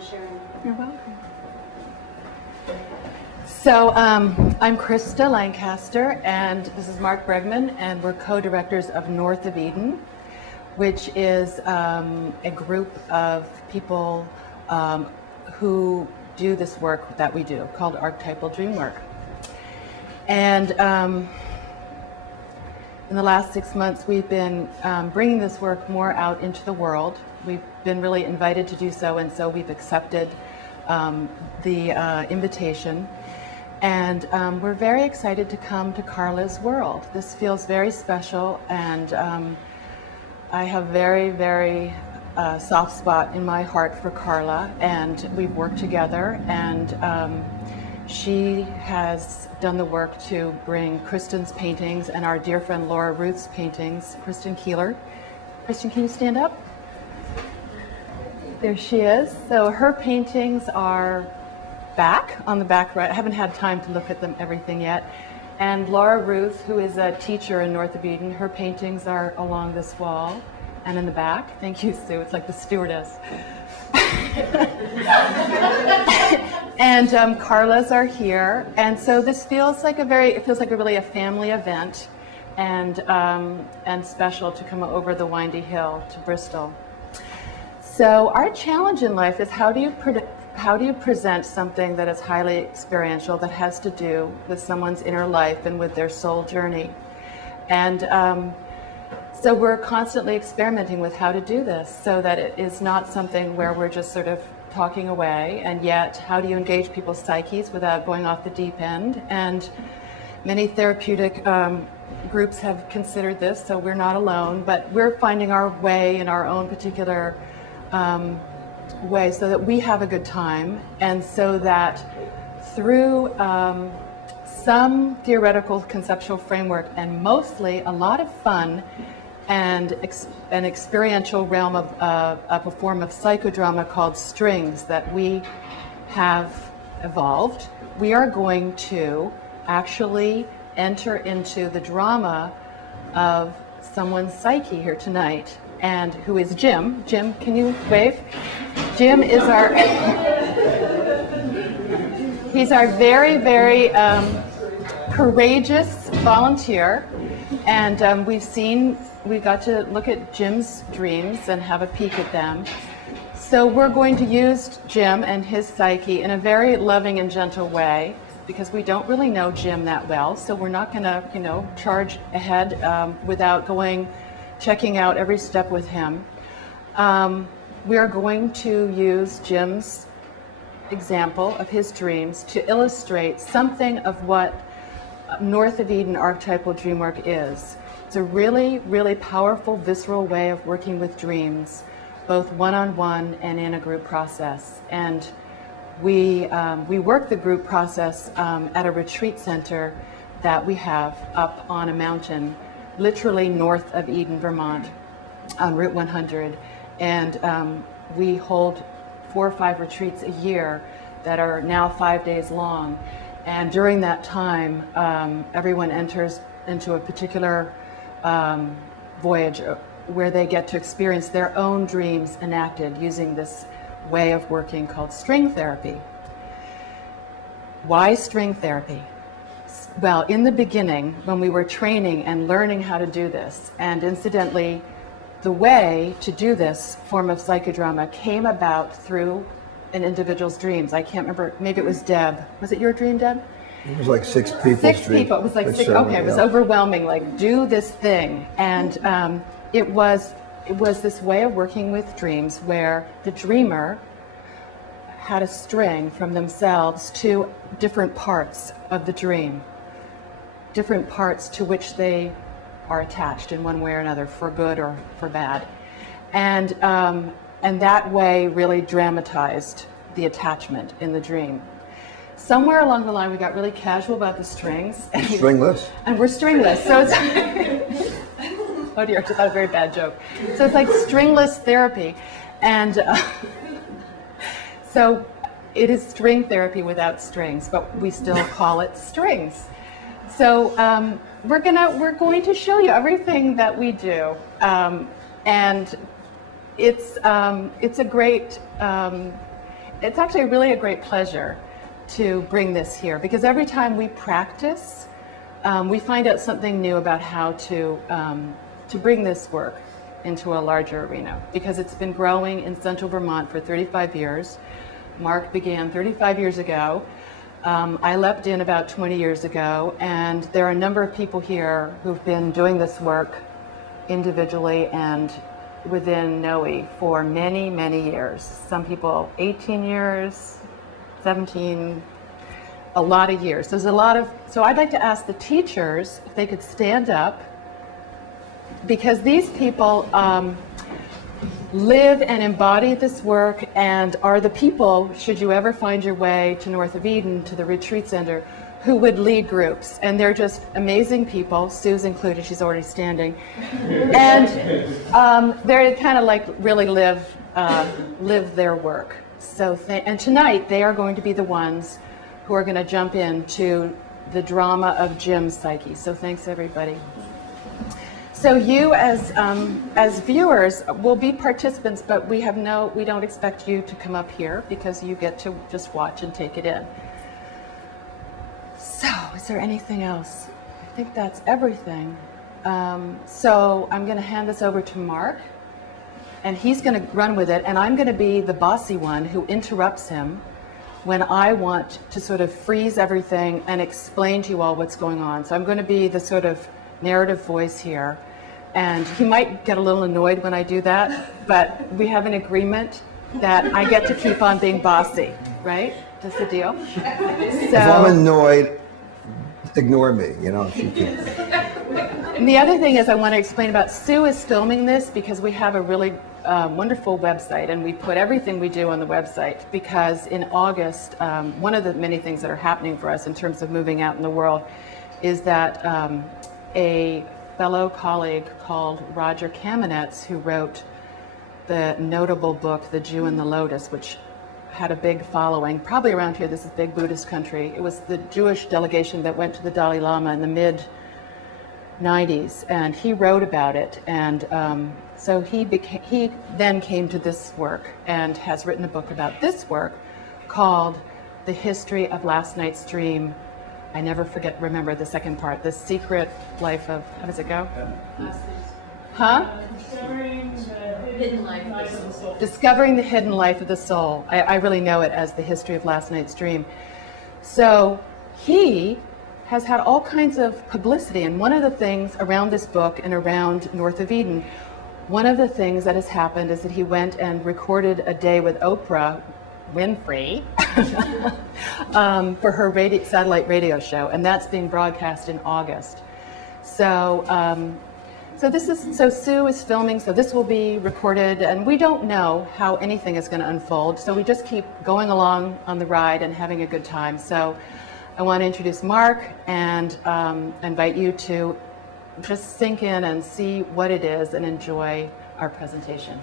and sharing. You're welcome. So I'm Christa Lancaster, and this is Marc Bregman, and we're co-directors of North of Eden, which is a group of people who do this work that we do, called Archetypal Dreamwork. And in the last 6 months, we've been bringing this work more out into the world. We've been really invited to do so, and so we've accepted the invitation. And we're very excited to come to Carla's world. This feels very special, and I have very, very soft spot in my heart for Carla, and we've worked together, and she has done the work to bring Kristen's paintings and our dear friend Laura Ruth's paintings. Kristen Keeler. Kristen, can you stand up? There she is. So her paintings are back, on the back right. I haven't had time to look at them everything yet. And Laura Ruth, who is a teacher in North of Eden, her paintings are along this wall and in the back. Thank you, Sue. It's like the stewardess. And Carla's are here, and so this feels like really a family event, and special to come over the windy hill to Bristol. So our challenge in life is how do you present something that is highly experiential, that has to do with someone's inner life and with their soul journey, and so we're constantly experimenting with how to do this so that it is not something where we're just sort of talking away, and yet how do you engage people's psyches without going off the deep end? And many therapeutic groups have considered this, so we're not alone, but we're finding our way in our own particular way so that we have a good time, and so that through some theoretical conceptual framework and mostly a lot of fun and an experiential realm of a form of psychodrama called strings that we have evolved, we are going to actually enter into the drama of someone's psyche here tonight, and who is Jim. Jim, can you wave? Jim is he's our very, very courageous volunteer, and we got to look at Jim's dreams and have a peek at them. So we're going to use Jim and his psyche in a very loving and gentle way, because we don't really know Jim that well, so we're not going to, charge ahead without checking out every step with him. We are going to use Jim's example of his dreams to illustrate something of what North of Eden Archetypal Dreamwork is. It's a really, really powerful, visceral way of working with dreams, both one-on-one and in a group process. And we work the group process at a retreat center that we have up on a mountain, literally north of Eden, Vermont, on Route 100. And we hold 4 or 5 retreats a year that are now 5 days long. And during that time, everyone enters into a particular voyage where they get to experience their own dreams enacted using this way of working called string therapy. Why string therapy? Well, in the beginning, when we were training and learning how to do this, and incidentally, the way to do this form of psychodrama came about through an individual's dreams. I can't remember, maybe it was Deb. Was it your dream, Deb? It was like 6 people. 6 people. It was like 6. Okay, it was overwhelming. Like, do this thing, and it was this way of working with dreams where the dreamer had a string from themselves to different parts of the dream, different parts to which they are attached in one way or another, for good or for bad, and that way really dramatized the attachment in the dream. Somewhere along the line, we got really casual about the strings. And stringless. And we're stringless. So it's oh dear, I just had a very bad joke. So it's like stringless therapy, and so it is string therapy without strings, but we still call it strings. So we're going to show you everything that we do, and it's a great. it's actually really a great pleasure to bring this here, because every time we practice, we find out something new about how to bring this work into a larger arena, because it's been growing in central Vermont for 35 years. Marc began 35 years ago. I leapt in about 20 years ago, and there are a number of people here who've been doing this work individually and within NOE for many, many years. Some people 18 years, 17, a lot of years. There's a lot of, so I'd like to ask the teachers if they could stand up, because these people live and embody this work and are the people, should you ever find your way to North of Eden, to the retreat center, who would lead groups. And they're just amazing people, Sue's included, she's already standing. And they're kind of like really live their work. So, and tonight they are going to be the ones who are going to jump into the drama of Jim's psyche. So thanks everybody. So you as viewers will be participants, but we don't expect you to come up here because you get to just watch and take it in. So is there anything else? I think that's everything. So I'm going to hand this over to Marc, and he's going to run with it, and I'm going to be the bossy one who interrupts him when I want to sort of freeze everything and explain to you all what's going on. So I'm going to be the sort of narrative voice here. And he might get a little annoyed when I do that, but we have an agreement that I get to keep on being bossy, right? That's the deal. So, if I'm annoyed, ignore me, you know. And the other thing is I want to explain about Sue is filming this because we have a really wonderful website, and we put everything we do on the website, because in August, one of the many things that are happening for us in terms of moving out in the world is that a fellow colleague called Roger Kamenetz, who wrote the notable book, The Jew and the Lotus, which had a big following, probably around here, this is a big Buddhist country. It was the Jewish delegation that went to the Dalai Lama in the mid-90s, and he wrote about it. And so he then came to this work and has written a book about this work called The History of Last Night's Dream. I never remember the second part, The Secret Life of, how does it go? Huh? Discovering the hidden life of the soul. Discovering the Hidden Life of the Soul. I really know it as The History of Last Night's Dream. So he has had all kinds of publicity, and one of the things around this book and around North of Eden, one of the things that has happened is that he went and recorded a day with Oprah Winfrey for her satellite radio show, and that's being broadcast in August. So, so Sue is filming, so this will be recorded, and we don't know how anything is going to unfold, so we just keep going along on the ride and having a good time. So I want to introduce Marc and invite you to just sink in and see what it is and enjoy our presentation.